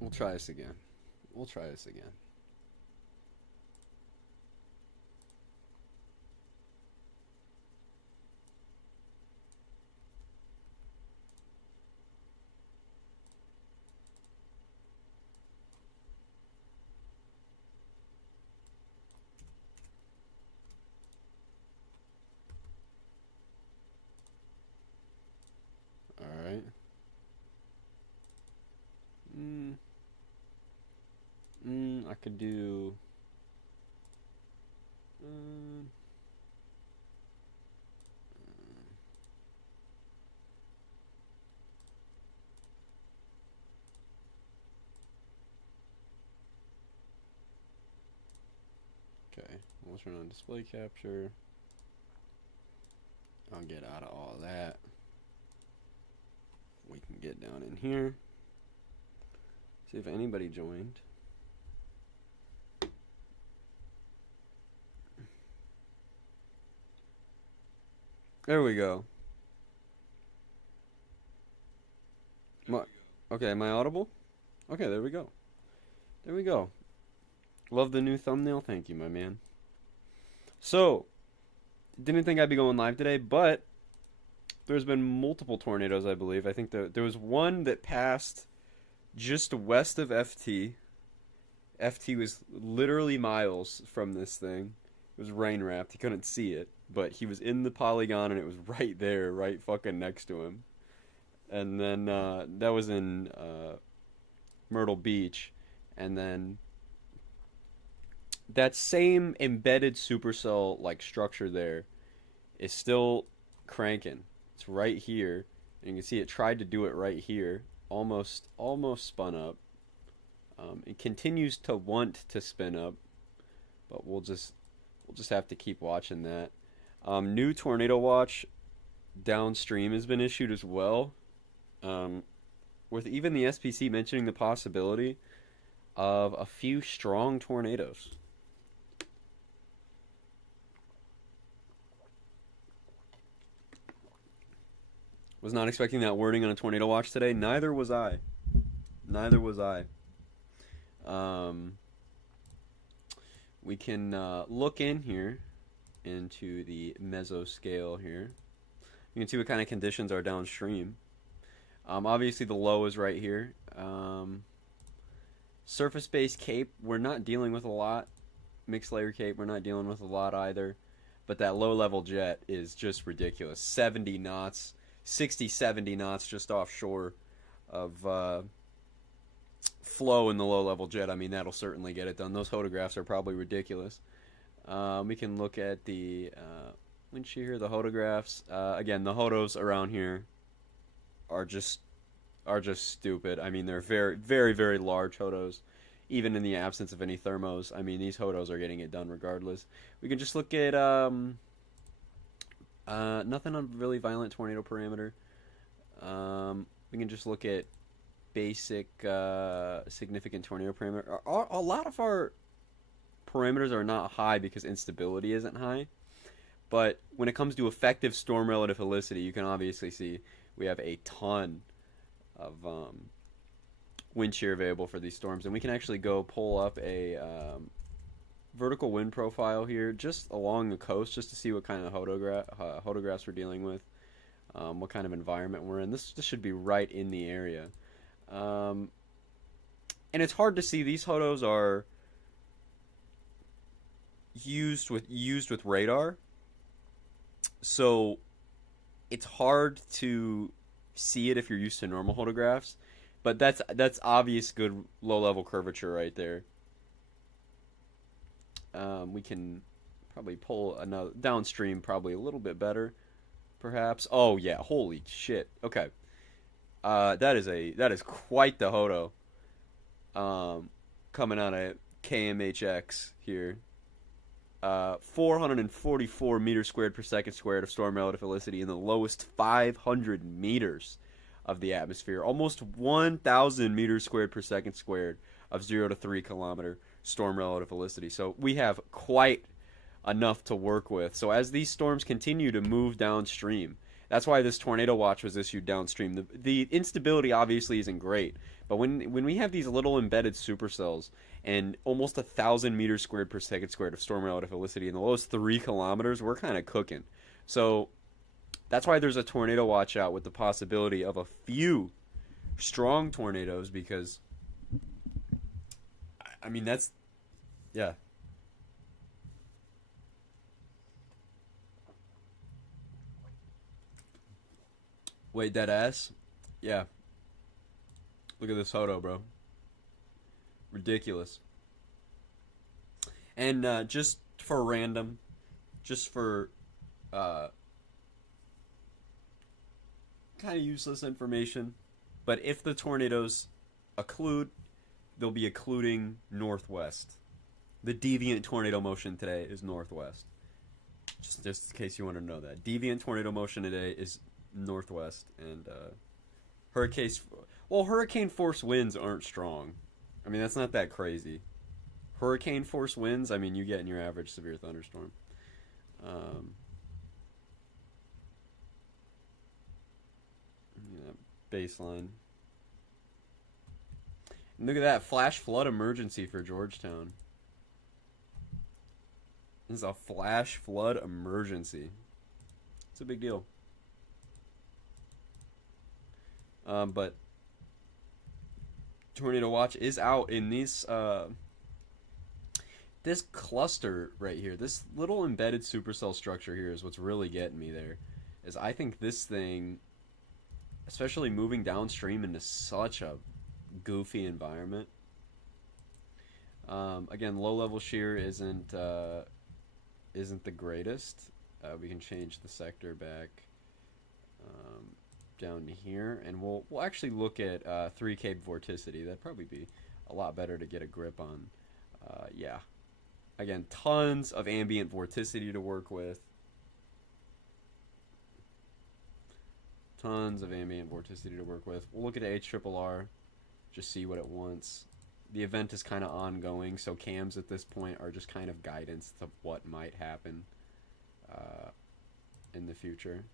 We'll try this again. We'll try this again. All right. Mm, I could do. Mm, okay. We'll turn on display capture. I'll get out of all that. We can get down in here. See if anybody joined. There we go. Okay, am I audible? Okay, there we go. There we go. Love the new thumbnail. Thank you, my man. So, didn't think I'd be going live today, but there's been multiple tornadoes, I believe. I think there was one that passed just west of FT. FT was literally miles from this thing. It was rain wrapped. He couldn't see it, but he was in the polygon and it was right there, right fucking next to him. And then that was in Myrtle Beach. And then that same embedded supercell like structure there is still cranking. It's right here, and you can see it tried to do it right here. Almost spun up. It continues to want to spin up, but we'll just have to keep watching that. New tornado watch downstream has been issued as well, with even the SPC mentioning the possibility of a few strong tornadoes. Was not expecting that wording on a tornado watch today. Neither was I. Neither was I. Um, we can look in here into the mesoscale here. You can see what kind of conditions are downstream. Obviously, the low is right here. Surface-based cape, we're not dealing with a lot. Mixed layer cape, we're not dealing with a lot either. But that low-level jet is just ridiculous. 70 knots. 60, 70 knots just offshore of flow in the low-level jet. I mean, that'll certainly get it done. Those photographs are probably ridiculous. We can look at the wind shear here, the photographs. Again, the photos around here are just stupid. I mean, they're very, very, very large photos, even in the absence of any thermos. I mean, these photos are getting it done regardless. We can just look at nothing on really violent tornado parameter. We can just look at basic significant tornado parameter. A lot of our parameters are not high because instability isn't high. But when it comes to effective storm relative helicity, you can obviously see we have a ton of wind shear available for these storms. And we can actually go pull up a vertical wind profile here just along the coast just to see what kind of photographs we're dealing with, what kind of environment we're in. This should be right in the area. And it's hard to see. These photos are used with radar, so it's hard to see it if you're used to normal photographs. But that's obvious good low level curvature right there. We can probably pull another downstream, probably a little bit better, perhaps. Oh yeah, holy shit. Okay, that is quite the hodo. Coming out of KMHX here. 444 meters squared per second squared of storm relative helicity in the lowest 500 meters of the atmosphere. Almost 1,000 meters squared per second squared of 0 to 3 kilometer storm relative helicity. So we have quite enough to work with. So as these storms continue to move downstream, That's why this tornado watch was issued downstream. The instability obviously isn't great, but when we have these little embedded supercells and almost 1,000 meters squared per second squared of storm relative velocity in the lowest 3 kilometers, we're kind of cooking. So that's why there's a tornado watch out with the possibility of a few strong tornadoes because, I mean, that's, yeah. Wait, dead ass? Yeah. Look at this photo, bro. Ridiculous. And just for random, just for uh, kind of useless information, but if the tornadoes occlude, they'll be occluding northwest. The deviant tornado motion today is northwest. Just in case you want to know that. Deviant tornado motion today is northwest, and hurricane force winds aren't strong. I mean, that's not that crazy. Hurricane force winds, I mean, you get in your average severe thunderstorm. Um, yeah, baseline. And look at that flash flood emergency for Georgetown. This is a flash flood emergency. It's a big deal. But tornado watch is out in these this cluster right here. This little embedded supercell structure here is what's really getting me there. Is I think this thing, especially moving downstream into such a goofy environment. Again, low level shear isn't the greatest. We can change the sector back down to here, and we'll actually look at 3 Cape vorticity. That'd probably be a lot better to get a grip on. Yeah. Again, tons of ambient vorticity to work with. Tons of ambient vorticity to work with. We'll look at HRRR, just see what it wants. The event is kind of ongoing, so cams at this point are just kind of guidance to what might happen in the future.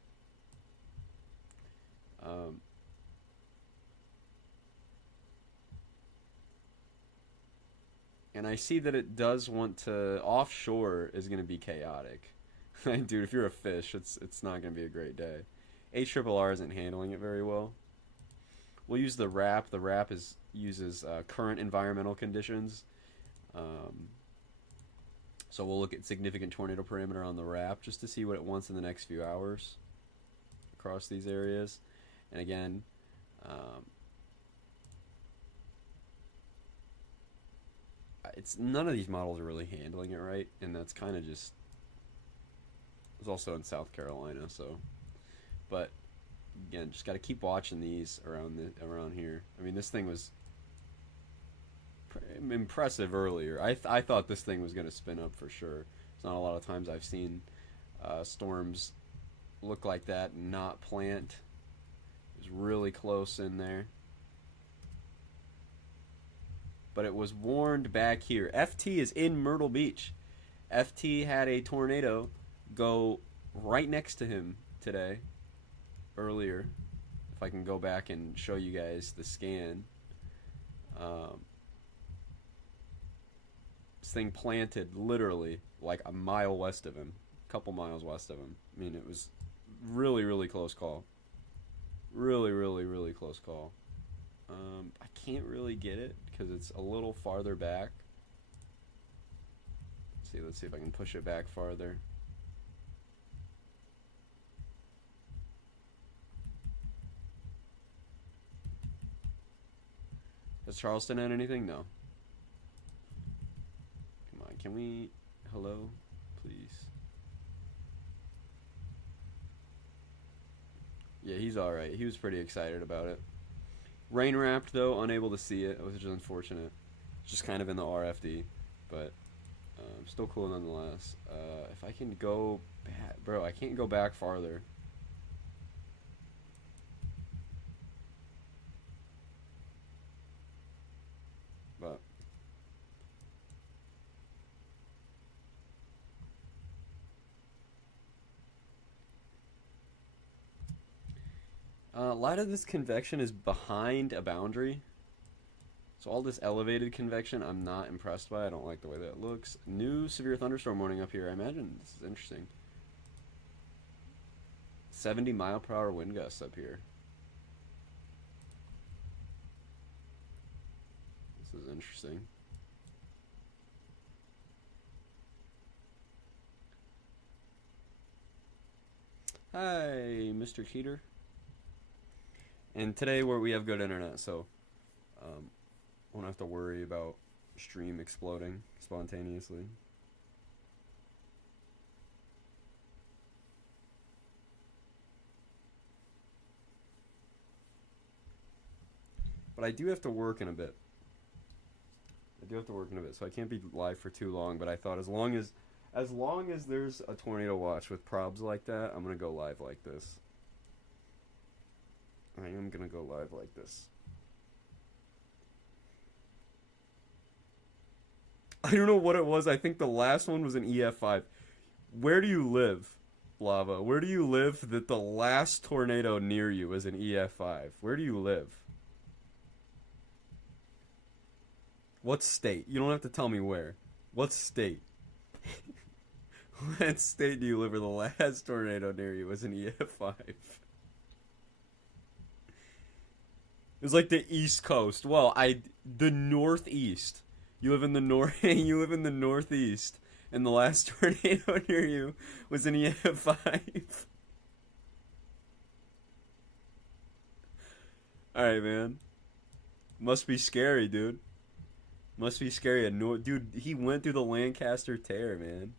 And I see that it does want to... Offshore is going to be chaotic. Dude, if you're a fish, it's not going to be a great day. HRRR isn't handling it very well. We'll use the RAP. The RAP uses current environmental conditions. So we'll look at significant tornado parameter on the RAP just to see what it wants in the next few hours across these areas. And again, it's none of these models are really handling it right, and that's kind of just... It's also in South Carolina, so... But again, just got to keep watching these around here. I mean, this thing was impressive earlier. I thought this thing was going to spin up for sure. It's not a lot of times I've seen storms look like that and not plant. It was really close in there. But it was warned back here. FT is in Myrtle Beach. FT had a tornado go right next to him today, earlier. If I can go back and show you guys the scan. This thing planted literally like a mile west of him. A couple miles west of him. I mean, it was really, really close call. Really, really, really close call. I can't really get it because it's a little farther back. Let's see if I can push it back farther. Has Charleston had anything? No. Come on, can we... Hello? Please. Yeah, he's alright. He was pretty excited about it. Rain wrapped, though, unable to see it, which is unfortunate. It's just kind of in the RFD, but still cool nonetheless. If I can go back... Bro, I can't go back farther. But A lot of this convection is behind a boundary. So all this elevated convection, I'm not impressed by. I don't like the way that looks. New severe thunderstorm warning up here. I imagine this is interesting. 70-mile-per-hour wind gusts up here. This is interesting. Hi, Mr. Keeter. And today we have good internet, so won't have to worry about stream exploding spontaneously. But I do have to work in a bit. So I can't be live for too long. But I thought as long as there's a tornado watch with probs like that, I'm gonna go live like this. I am gonna go live like this. I don't know what it was. I think the last one was an EF5. Where do you live, Lava? Where do you live that the last tornado near you was an EF5? Where do you live? What state? You don't have to tell me where. What state? What state do you live where the last tornado near you was an EF5? It was like the East Coast. Well, the Northeast. You live in the you live in the Northeast, and the last tornado near you was an EF5. Alright, man. Must be scary, dude. Must be scary. Dude, he went through the Lancaster tear, man.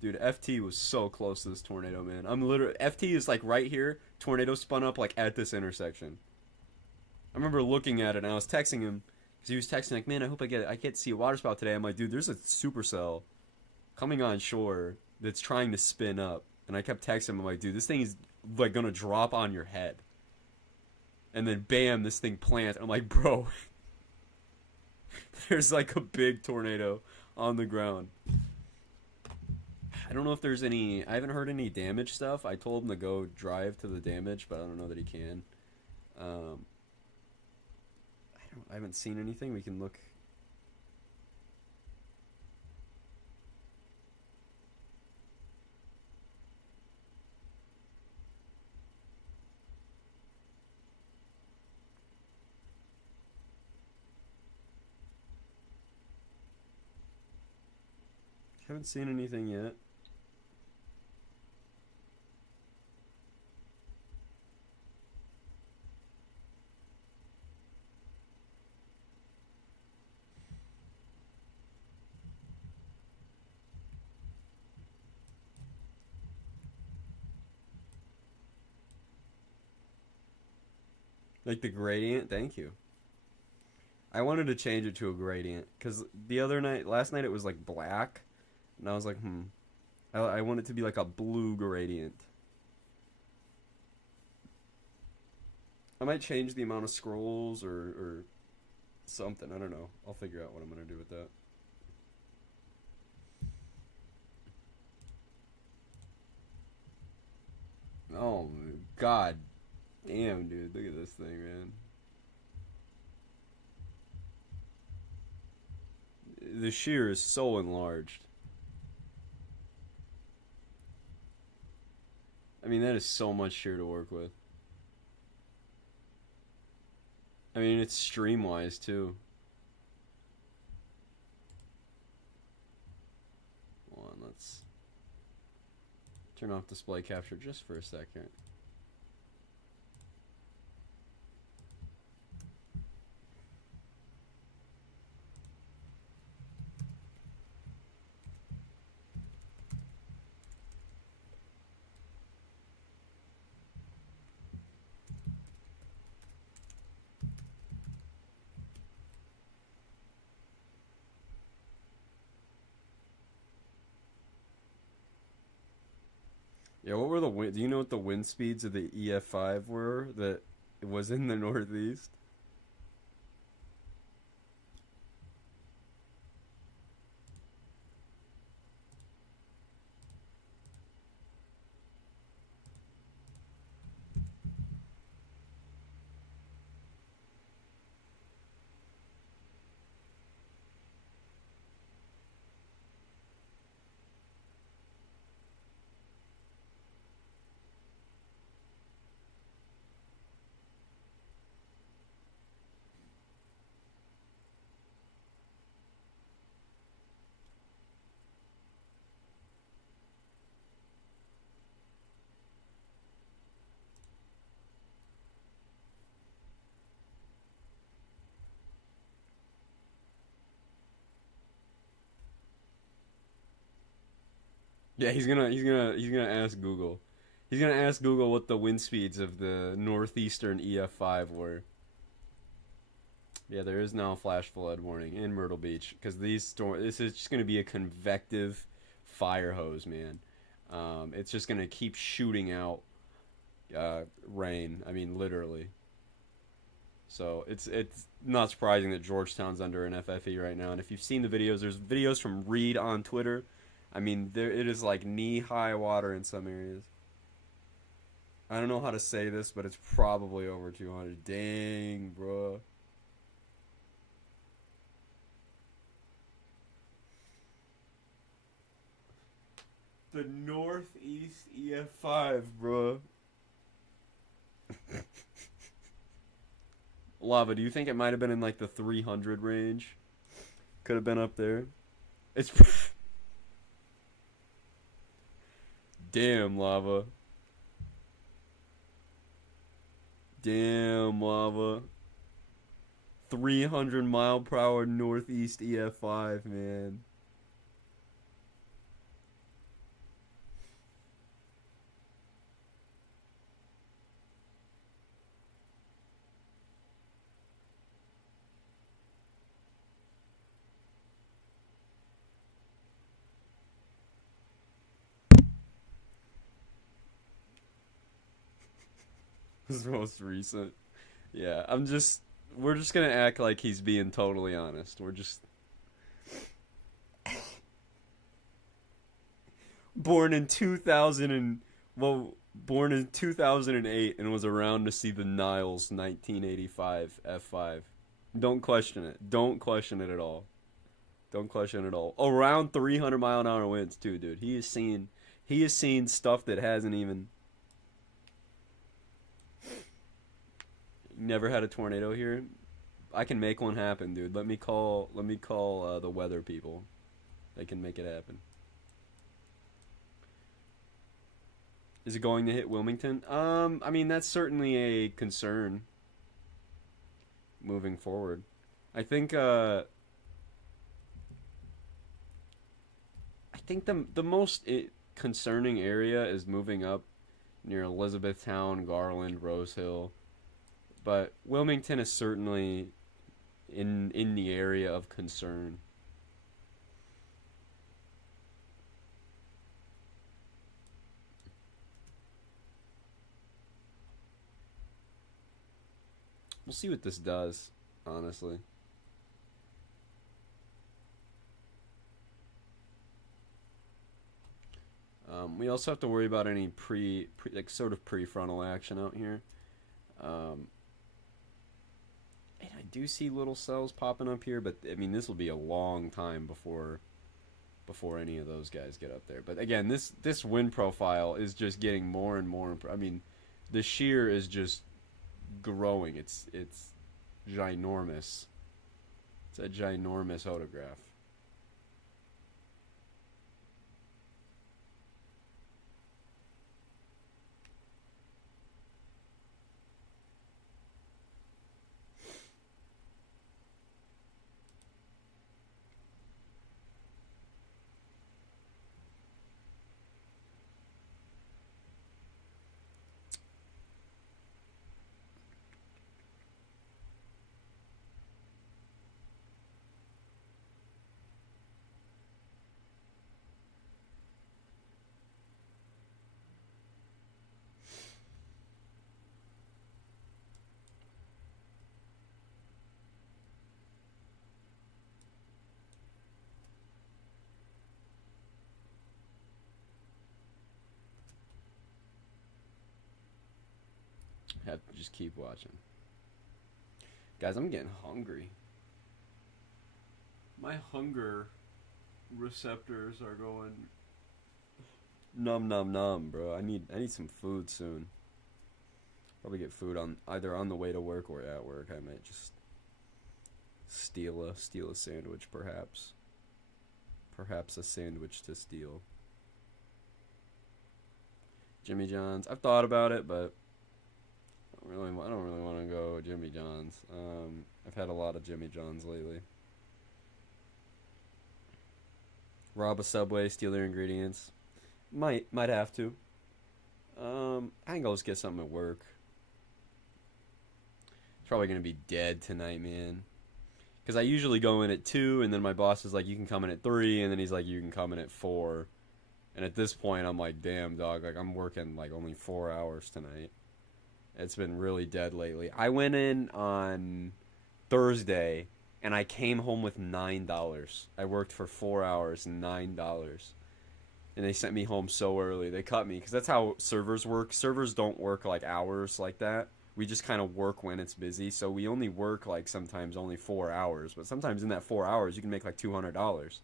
Dude, FT was so close to this tornado, man. I'm literally... FT is like right here. Tornado spun up like at this intersection. I remember looking at it and I was texting him. Because he was texting like, man, I hope I get to see a waterspout today. I'm like, dude, there's a supercell coming on shore that's trying to spin up. And I kept texting him. I'm like, dude, this thing is like gonna drop on your head. And then bam, this thing plants. I'm like, bro. There's like a big tornado on the ground. I don't know if there's any... I haven't heard any damage stuff. I told him to go drive to the damage, but I don't know that he can. I haven't seen anything. We can look... Haven't seen anything yet. Like the gradient? Thank you. I wanted to change it to a gradient. Because last night it was like black. And I was like, I want it to be like a blue gradient. I might change the amount of scrolls or something. I don't know. I'll figure out what I'm going to do with that. Oh, God damn, dude. Look at this thing, man. The shear is so enlarged. I mean, that is so much shear to work with. I mean, it's stream-wise, too. Hold on, let's turn off display capture just for a second. Yeah, what were the wind? Do you know what the wind speeds of the EF5 were that it was in the Northeast? Yeah, he's gonna ask Google. He's gonna ask Google what the wind speeds of the northeastern EF5 were. Yeah, there is now a flash flood warning in Myrtle Beach because this is just gonna be a convective fire hose, man. It's just gonna keep shooting out rain. I mean, literally. So it's not surprising that Georgetown's under an FFE right now. And if you've seen the videos, there's videos from Reed on Twitter. I mean, there it is like knee-high water in some areas. I don't know how to say this, but it's probably over 200. Dang, bro. The Northeast EF5, bro. Lava, do you think it might have been in like the 300 range? Could have been up there. It's damn, Lava. Damn, Lava. 300 mile per hour northeast EF5, man. This is most recent. Yeah, we're just gonna act like he's being totally honest. We're just born in 2000 and well, born in 2008 and was around to see the Niles 1985 F5. Don't question it. Don't question it at all. Don't question it at all. Around 300-mile-an-hour winds too, dude. He has seen stuff that hasn't even. Never had a tornado here. I can make one happen, dude. Let me call the weather people. They can make it happen. Is it going to hit Wilmington? I mean that's certainly a concern moving forward. I think the most concerning area is moving up near Elizabethtown, Garland, Rose Hill. But Wilmington is certainly in the area of concern. We'll see what this does, honestly. We also have to worry about any like sort of prefrontal action out here. Um, and I do see little cells popping up here, but I mean this will be a long time before any of those guys get up there. But again, this wind profile is just getting more and more. I mean, the shear is just growing. It's ginormous. It's a ginormous photograph. Have to just keep watching. Guys, I'm getting hungry. My hunger receptors are going num num num, bro. I need some food soon. Probably get food on either on the way to work or at work. I might just steal a sandwich, perhaps. Perhaps a sandwich to steal. Jimmy John's. I've thought about it, but I don't really want to go Jimmy John's. I've had a lot of Jimmy John's lately. Rob a Subway, steal their ingredients. Might have to. I think I'll just get something at work. It's probably gonna be dead tonight, man. Because I usually go in at 2, and then my boss is like, you can come in at 3, and then he's like, you can come in at 4. And at this point, I'm like, damn, dog, like I'm working like only 4 hours tonight. It's been really dead lately. I went in on Thursday, and I came home with $9. I worked for 4 hours, $9. And they sent me home so early. They cut me because that's how servers work. Servers don't work like hours like that. We just kind of work when it's busy. So we only work like sometimes only 4 hours, but sometimes in that 4 hours you can make like $200.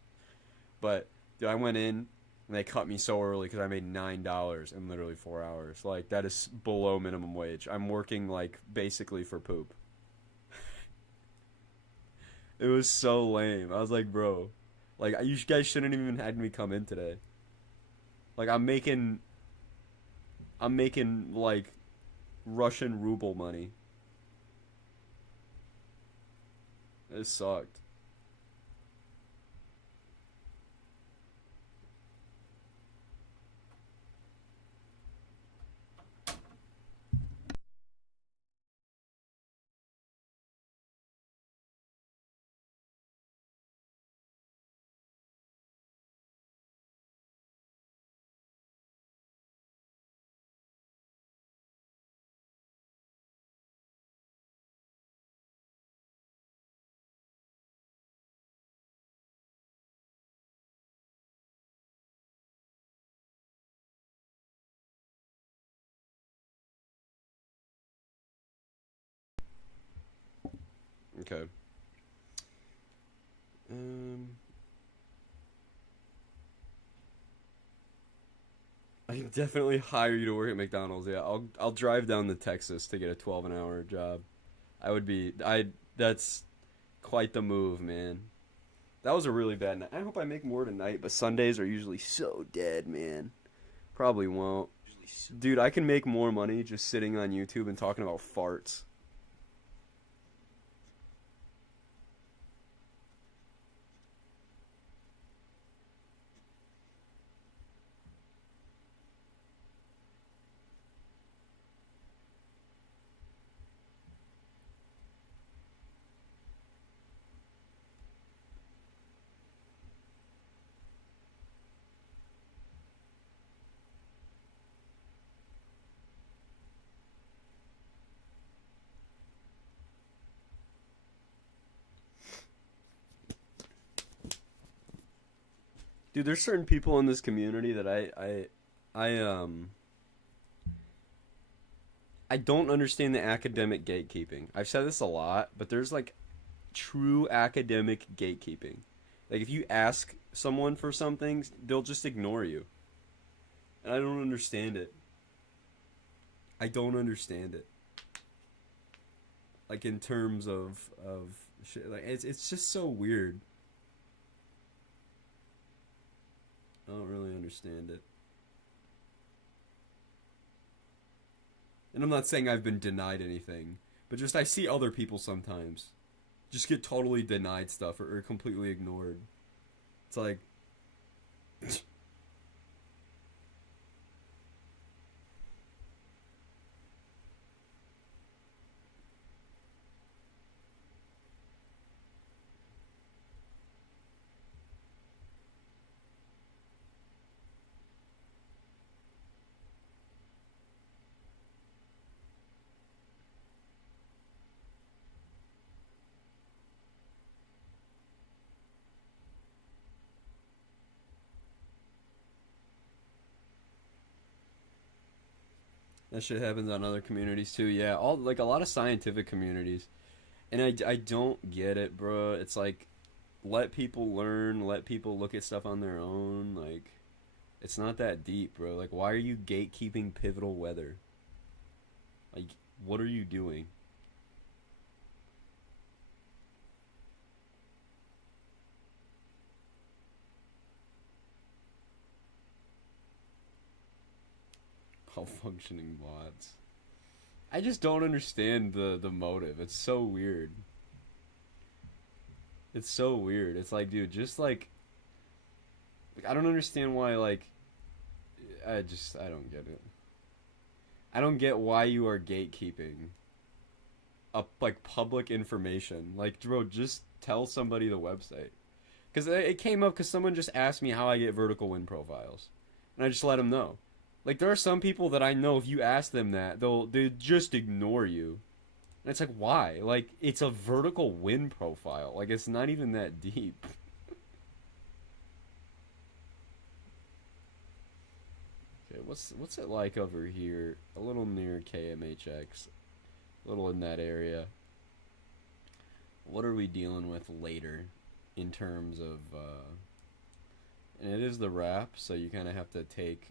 But dude, I went in and they cut me so early because I made $9 in literally 4 hours. Like that is below minimum wage. I'm working like basically for poop. It was so lame. I was like, bro, like you guys shouldn't even had me come in today. Like I'm making like Russian ruble money. It sucked. Okay. Um, I can definitely hire you to work at McDonald's. Yeah, I'll drive down to Texas to get a 12 an hour job. I would be I That's quite the move, man. That was a really bad night. I hope I make more tonight, but Sundays are usually so dead, man. Probably won't. Dude, I can make more money just sitting on YouTube and talking about farts. Dude, there's certain people in this community that I don't understand the academic gatekeeping. I've said this a lot, but there's like true academic gatekeeping. Like if you ask someone for something, they'll just ignore you. And I don't understand it. I don't understand it. Like in terms of shit, like it's just so weird. I don't really understand it. And I'm not saying I've been denied anything, but just I see other people sometimes just get totally denied stuff or completely ignored. It's like that shit happens on other communities too. Yeah, all like a lot of scientific communities. And I don't get it, bro. It's like let people learn, let people look at stuff on their own. Like it's not that deep, bro. Like why are you gatekeeping pivotal weather? Like what are you doing? Malfunctioning bots. I just don't understand the motive. It's so weird. It's so weird. It's like, dude, just like I don't understand why like I don't get it. I don't get why you are gatekeeping up like public information. Like, bro, just tell somebody the website. Because it came up because someone just asked me how I get vertical wind profiles, and I just let them know. Like, there are some people that I know if you ask them that, they just ignore you. And it's like, why? Like, it's a vertical wind profile. Like, it's not even that deep. Okay, what's it like over here? A little near KMHX. A little in that area. What are we dealing with later in terms of and it is the wrap, so you kind of have to take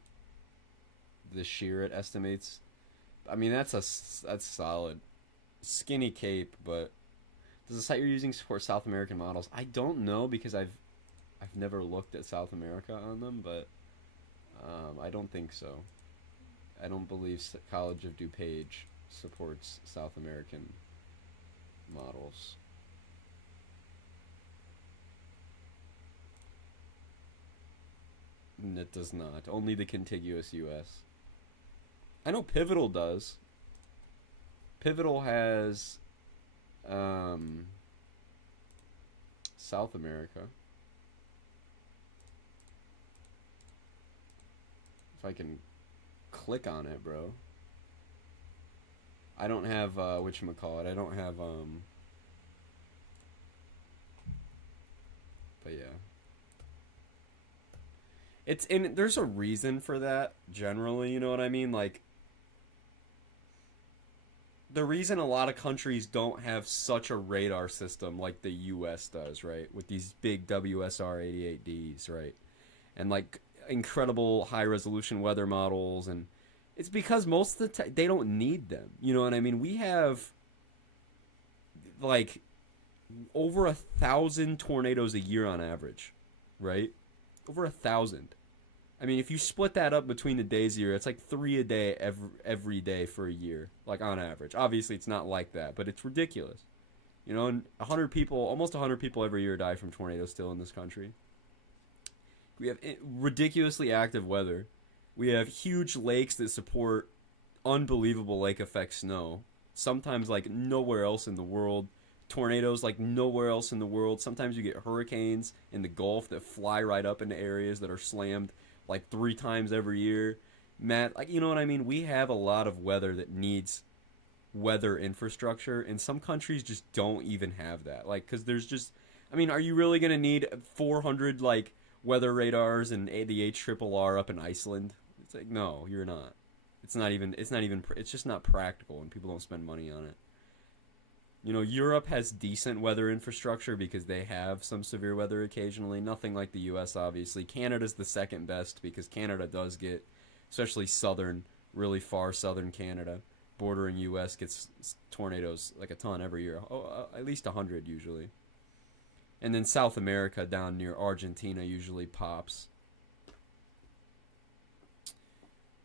the shear it estimates. I mean, that's solid. Skinny cape, but does the site you're using support South American models? I don't know because I've never looked at South America on them, but I don't think so. I don't believe College of DuPage supports South American models. It does not. Only the contiguous US. I know Pivotal does. Pivotal has South America. If I can click on it, bro. I don't have whatchamacallit. I don't have but yeah. There's a reason for that generally, you know what I mean? Like, the reason a lot of countries don't have such a radar system like the US does, right? With these big WSR 88Ds, right? And like incredible high resolution weather models, and it's because most of the time they don't need them. You know what I mean? We have like over 1,000 tornadoes a year on average, right? Over 1,000. I mean, if you split that up between the days a year, it's like 3 a day every day for a year, like on average. Obviously, it's not like that, but it's ridiculous. You know, and 100 people, almost 100 people every year die from tornadoes still in this country. We have ridiculously active weather. We have huge lakes that support unbelievable lake effect snow. Sometimes like nowhere else in the world. Tornadoes like nowhere else in the world. Sometimes you get hurricanes in the Gulf that fly right up into areas that are slammed like 3 times every year. Matt, like, you know what I mean? We have a lot of weather that needs weather infrastructure, and some countries just don't even have that. Like, because there's just, I mean, are you really going to need 400 like weather radars and the HRRR up in Iceland? It's like, no, you're not. It's just not practical, and people don't spend money on it. You know, Europe has decent weather infrastructure because they have some severe weather occasionally. Nothing like the U.S., obviously. Canada's the second best because Canada does get, especially southern, really far southern Canada, bordering U.S., gets tornadoes like a ton every year. At least 100 usually. And then South America down near Argentina usually pops.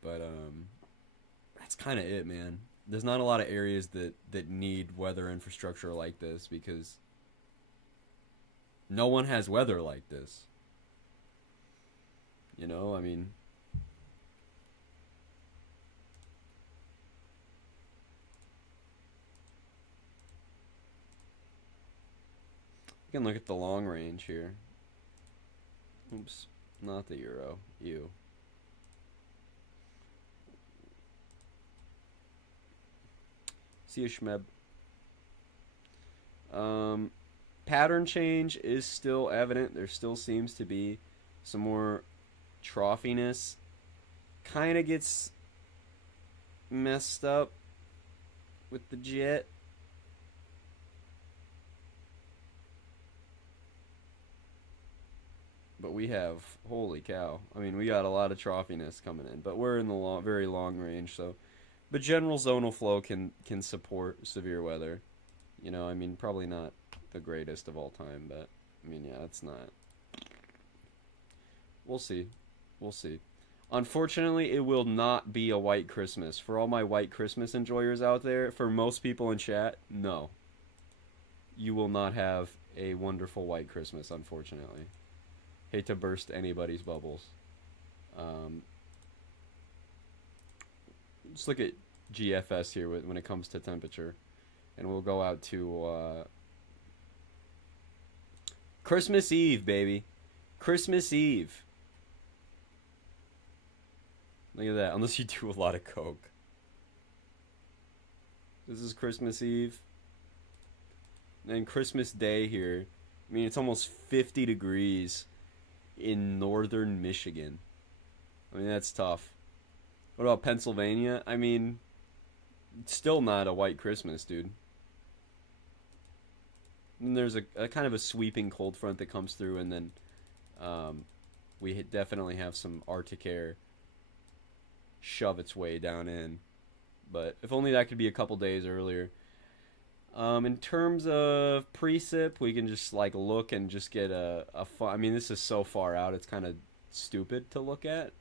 But that's kind of it, man. There's not a lot of areas that need weather infrastructure like this because no one has weather like this. You know, I mean, you can look at the long range here. Oops, not the Euro. ENJYOoe. See you, Schmeb. Pattern change is still evident. There still seems to be some more troughiness. Kind of gets messed up with the jet. But we have, holy cow. I mean, we got a lot of troughiness coming in. But we're in the very long range, so... But general zonal flow can support severe weather. You know, I mean, probably not the greatest of all time, but, I mean, yeah, it's not. We'll see. We'll see. Unfortunately, it will not be a white Christmas. For all my white Christmas enjoyers out there, for most people in chat, no. You will not have a wonderful white Christmas, unfortunately. Hate to burst anybody's bubbles. let's look at GFS here when it comes to temperature, and we'll go out to Christmas Eve, baby. Christmas Eve. Look at that. Unless you do a lot of coke. This is Christmas Eve. And Christmas Day here. I mean, it's almost 50 degrees in northern Michigan. I mean, that's tough. What about Pennsylvania? I mean, it's still not a white Christmas, dude. And there's a kind of a sweeping cold front that comes through, and then we definitely have some Arctic air shove its way down in. But if only that could be a couple days earlier. In terms of precip, we can just like look and just get a fun. I mean, this is so far out; it's kind of stupid to look at.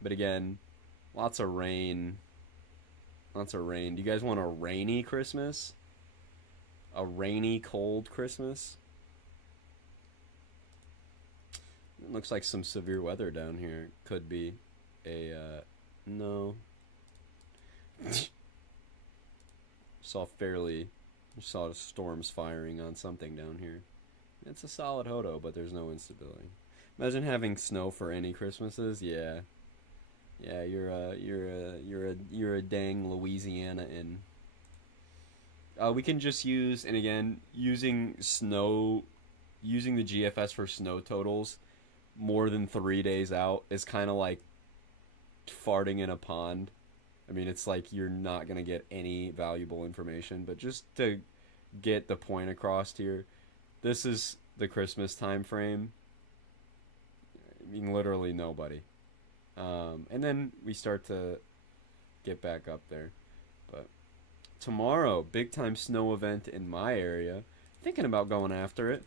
But again, lots of rain. Lots of rain. Do you guys want a rainy Christmas? A rainy, cold Christmas? It looks like some severe weather down here. Could be a, no. Saw storms firing on something down here. It's a solid hodo, but there's no instability. Imagine having snow for any Christmases. Yeah, yeah. You're a dang Louisiana in. We can just use, and again, using the GFS for snow totals more than 3 days out is kind of like farting in a pond. I mean, it's like you're not gonna get any valuable information, but just to get the point across here, this is the Christmas time frame. I mean, literally nobody. And then we start to get back up there. But tomorrow, big time snow event in my area. Thinking about going after it.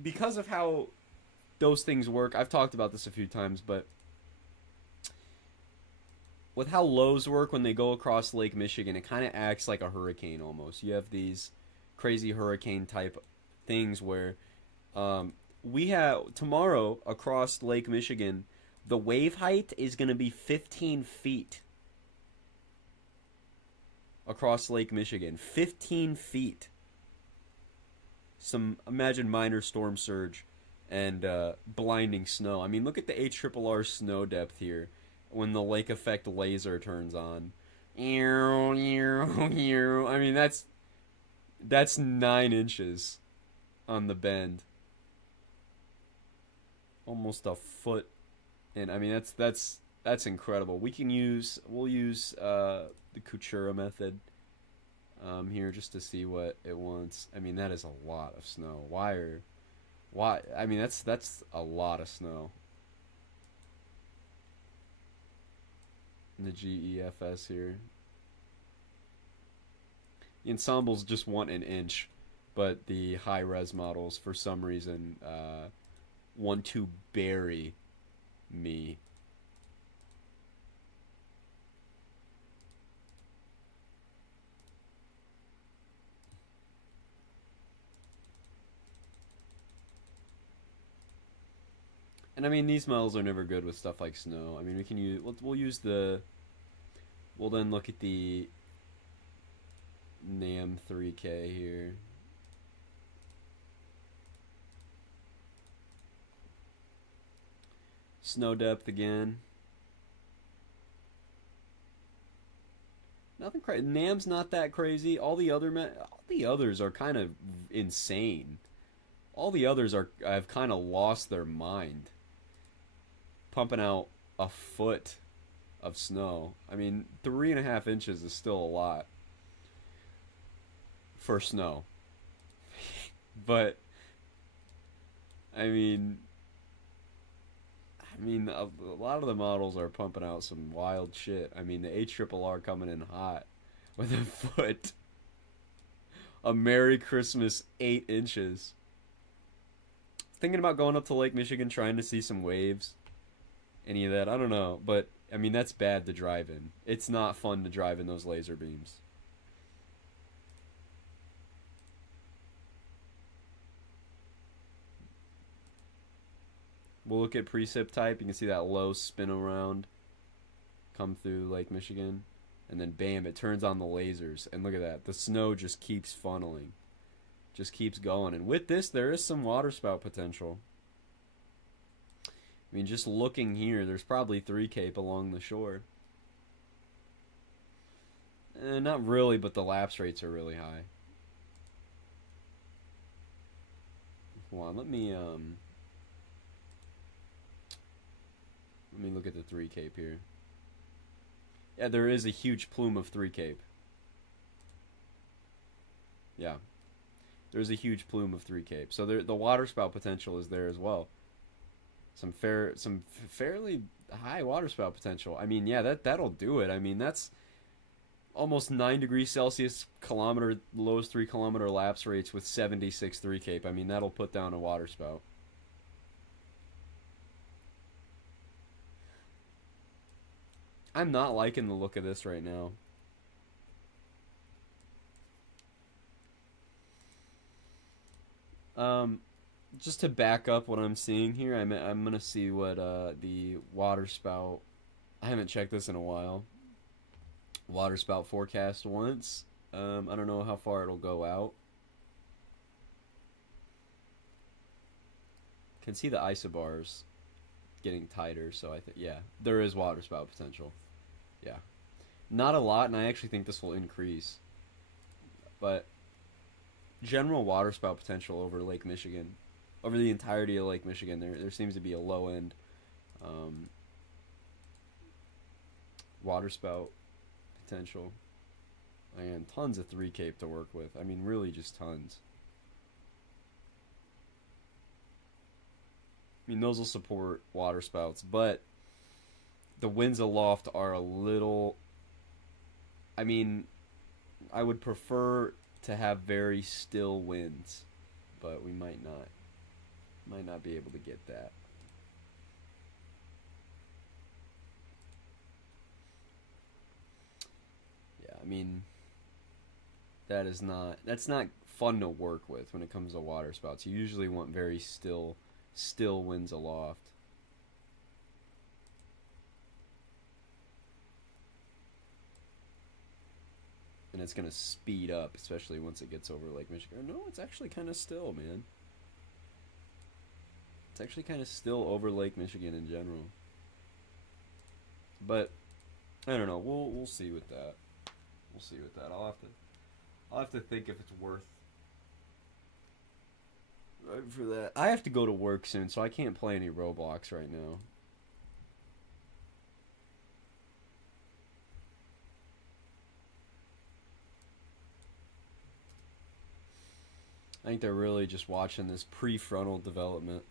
Because of how those things work, I've talked about this a few times, but with how lows work when they go across Lake Michigan, it kind of acts like a hurricane almost. You have these crazy hurricane type things where we have tomorrow across Lake Michigan, the wave height is going to be 15 feet across Lake Michigan. 15 feet. Imagine minor storm surge and blinding snow. I mean, look at the HRRR snow depth here when the lake effect laser turns on. I mean, that's 9 inches on the bend. Almost a foot. And I mean, that's incredible. We'll use the Coutura method here just to see what it wants. I mean, that is a lot of snow. Why? I mean, that's a lot of snow. The GEFS here. The ensembles just want an inch, but the high res models for some reason want to bury me. And I mean, these models are never good with stuff like snow. I mean, we can use we'll then look at the NAM 3K here. Snow depth again. Nothing crazy. NAM's not that crazy. All the others are kind of insane. All the others have kind of lost their mind. Pumping out a foot of snow. I mean, 3.5 inches is still a lot for snow. But I mean, a lot of the models are pumping out some wild shit. I mean, the HRRR coming in hot with a foot. A Merry Christmas 8 inches. Thinking about going up to Lake Michigan, trying to see some waves. Any of that, I don't know. But, I mean, that's bad to drive in. It's not fun to drive in those laser beams. We'll look at precip type. You can see that low spin around come through Lake Michigan, and then bam, it turns on the lasers, and look at that. The snow just keeps funneling, just keeps going. And with this, there is some waterspout potential. I mean, just looking here, there's probably 3 Cape along the shore. Not really, but the lapse rates are really high. Hold on, let me look at the 3 Cape here. Yeah, there is a huge plume of 3 Cape. Yeah. There's a huge plume of 3 Cape. So the waterspout potential is there as well. Some fairly high waterspout potential. I mean, yeah, that'll do it. I mean, that's almost 9 degrees Celsius kilometer, lowest 3 kilometer lapse rates with 76 3 Cape. I mean, that'll put down a waterspout. I'm not liking the look of this right now. Just to back up what I'm seeing here, I'm gonna see what the waterspout. I haven't checked this in a while. Waterspout forecast once. I don't know how far it'll go out. Can see the isobars getting tighter, so I think, yeah, there is waterspout potential. Yeah, not a lot, and I actually think this will increase. But general waterspout potential over Lake Michigan, over the entirety of Lake Michigan, there seems to be a low end waterspout potential. And tons of 3 Cape to work with. I mean, really just tons. I mean, those will support waterspouts, but the winds aloft are a little... I mean, I would prefer to have very still winds, but we might not be able to get that. Yeah, I mean, that's not fun to work with when it comes to waterspouts. You usually want very still winds aloft. And it's going to speed up, especially once it gets over Lake Michigan. No, it's actually kind of still, man. It's actually kind of still over Lake Michigan in general. But I don't know. We'll see with that. We'll see with that. I'll have to think if it's worth for that. I have to go to work soon, so I can't play any Roblox right now. I think they're really just watching this prefrontal development.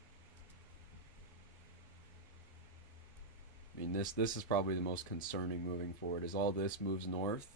I mean, this is probably the most concerning moving forward, as all this moves north.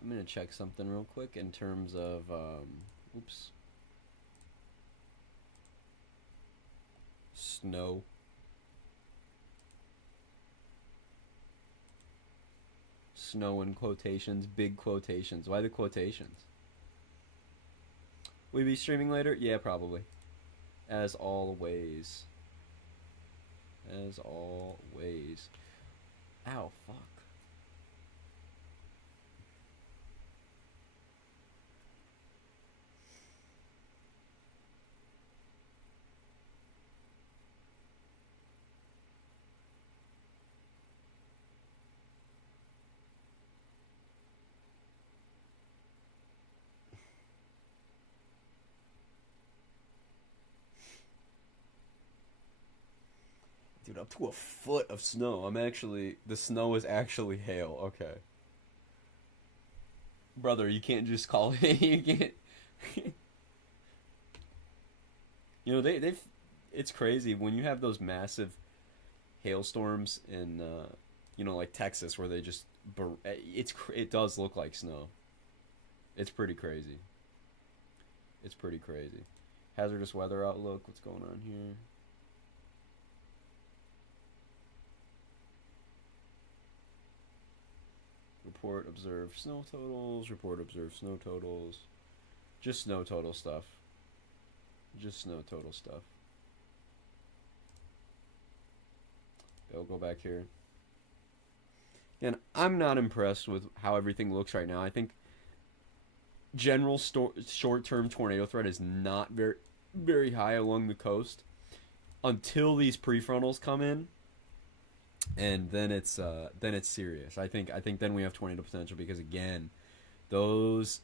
I'm gonna check something real quick in terms of, oops. Snow. Snow in quotations, big quotations. Why the quotations? Will you be streaming later? Yeah, probably. As always. As always. Ow, fuck. Dude, up to a foot of snow. The snow is actually hail. Okay. Brother, you can't just call it, you can't. You know, it's crazy when you have those massive hailstorms in you know, like Texas, where they just it does look like snow. It's pretty crazy. It's pretty crazy. Hazardous weather outlook. What's going on here? Report observed snow totals. Report observed snow totals. Just snow total stuff. Just snow total stuff. I'll go back here. And I'm not impressed with how everything looks right now. I think general short-term tornado threat is not very high along the coast until these prefrontals come in, and then it's serious. I think then we have tornado potential because, again, those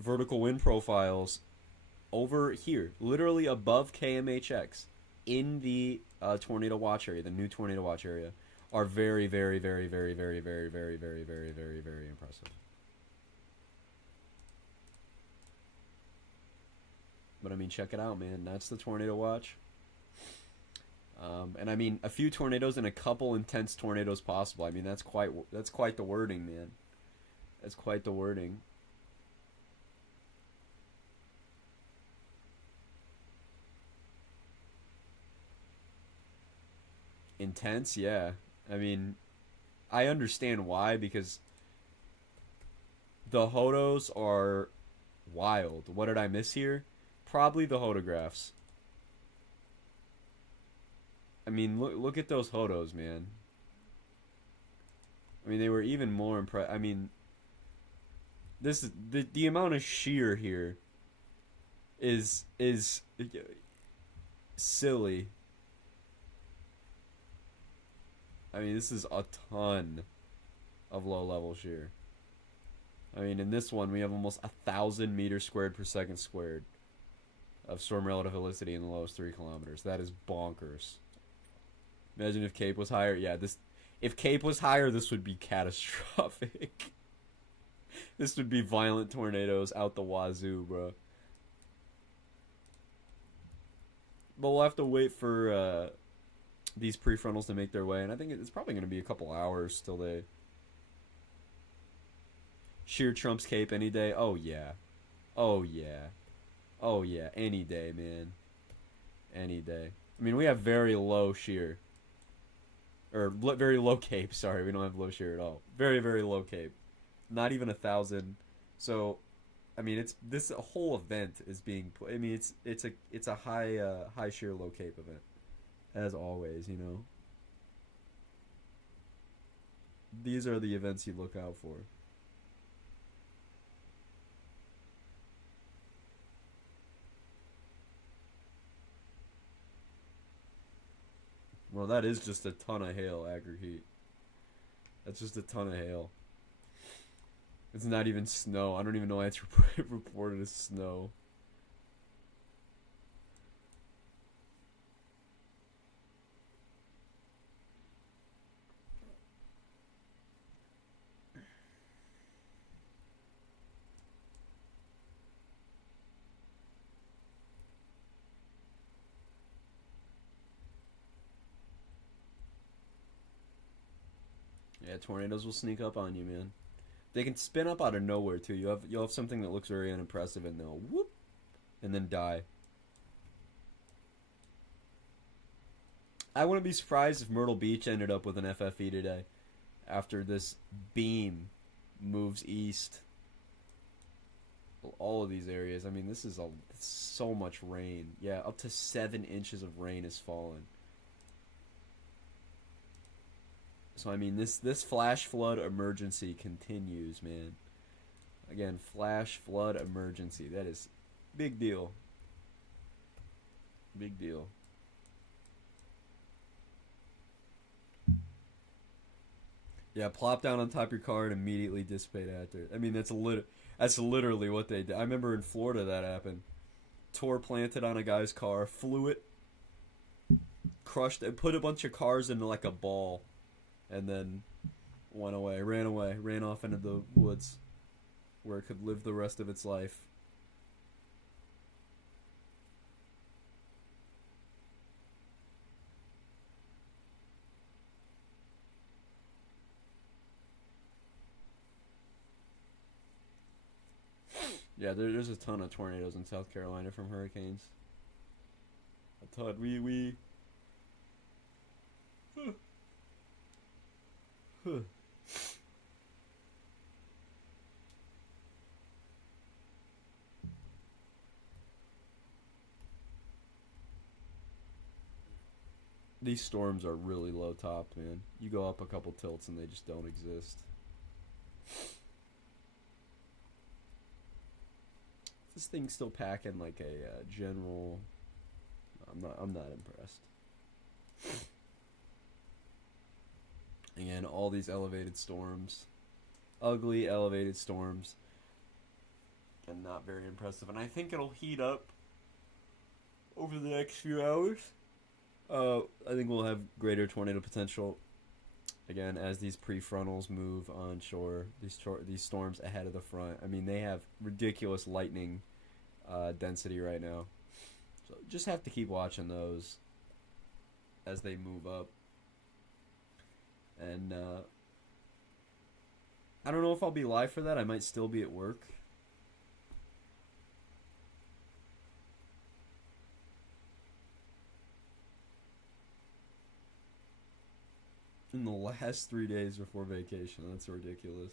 vertical wind profiles over here, literally above KMHX in the tornado watch area, the new tornado watch area, are very, very, very, very, very, very, very, very, very, very, very impressive. But I mean, check it out, man. That's the tornado watch. And I mean, a few tornadoes and a couple intense tornadoes possible. I mean, that's quite the wording, man. That's quite the wording. Intense, yeah. I mean, I understand why, because the hodos are wild. What did I miss here? Probably the hodographs. I mean, look at those hodos, man. I mean, they were even more impressed. I mean, this is the amount of shear here is silly. I mean, this is a ton of low-level shear. I mean, in this one, we have almost 1,000 meters squared per second squared of storm relative helicity in the lowest 3 kilometers. That is bonkers. Imagine if Cape was higher. Yeah, if Cape was higher, this would be catastrophic. This would be violent tornadoes out the wazoo, bro. But we'll have to wait for these prefrontals to make their way, and I think it's probably going to be a couple hours till they... Sheer trumps Cape any day? Oh, yeah. Oh, yeah. Oh, yeah. Any day, man. Any day. I mean, we have very low shear. Or very low Cape, sorry. We don't have low shear at all. Very, very low Cape. Not even 1,000. So, I mean, this whole event is being... I mean, it's a high shear, low Cape event. As always, you know. These are the events you look out for. Well, that is just a ton of hail, aggregate. That's just a ton of hail. It's not even snow. I don't even know why it's reported as snow. Yeah, tornadoes will sneak up on you, man. They can spin up out of nowhere too. You'll have something that looks very unimpressive, and they'll whoop, and then die. I wouldn't be surprised if Myrtle Beach ended up with an FFE today, after this beam moves east. All of these areas. I mean, this is so much rain. Yeah, up to 7 inches of rain has fallen. So, I mean, this flash flood emergency continues, man. Again, flash flood emergency. That is big deal. Big deal. Yeah, plop down on top of your car and immediately dissipate after. I mean, that's literally what they did. I remember in Florida that happened. Tor planted on a guy's car, flew it, crushed it, put a bunch of cars into like a ball, and then ran off into the woods where it could live the rest of its life. Yeah, there's a ton of tornadoes in South Carolina from hurricanes. A ton. We These storms are really low topped, man. You go up a couple tilts and they just don't exist. This thing's still packing like a general. I'm not impressed. Again, all these elevated storms, ugly elevated storms, and not very impressive. And I think it'll heat up over the next few hours. I think we'll have greater tornado potential again as these prefrontals move onshore. These storms ahead of the front. I mean, they have ridiculous lightning density right now. So just have to keep watching those as they move up. And I don't know if I'll be live for that. I might still be at work. In the last 3 days before vacation. That's ridiculous.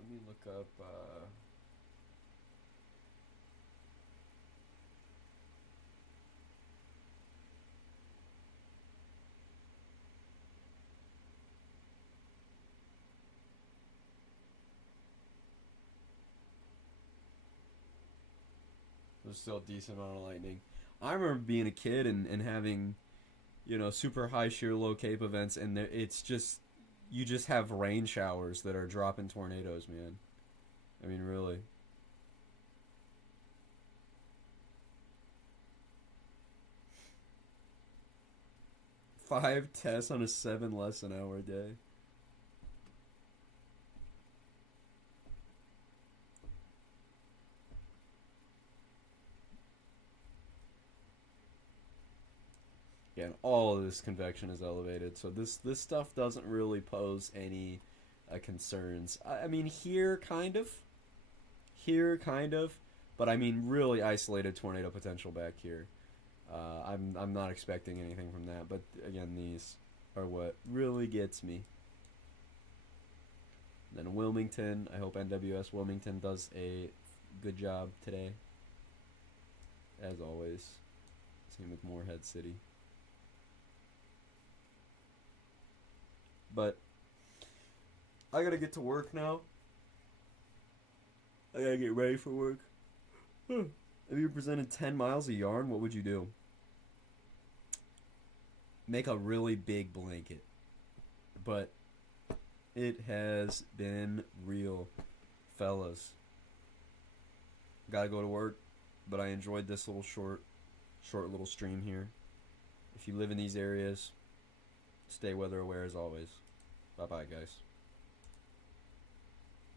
Let me look up. There's still a decent amount of lightning. I remember being a kid and having, super high shear low cape events, and it's just you just have rain showers that are dropping tornadoes, man. I mean, really. Five tests on a 7 lesson hour day. Yeah, and all of this convection is elevated, so this stuff doesn't really pose any concerns. I mean, here kind of, but I mean really isolated tornado potential back here. I'm not expecting anything from that, but again, these are what really gets me. Then Wilmington, I hope NWS Wilmington does a good job today, as always. Same with Morehead City. But I gotta get to work now. I gotta get ready for work. If you presented 10 miles of yarn, what would you do? Make a really big blanket. But it has been real, fellas. Gotta go to work, but I enjoyed this little short little stream here. If you live in these areas, stay weather aware as always. Bye-bye, guys.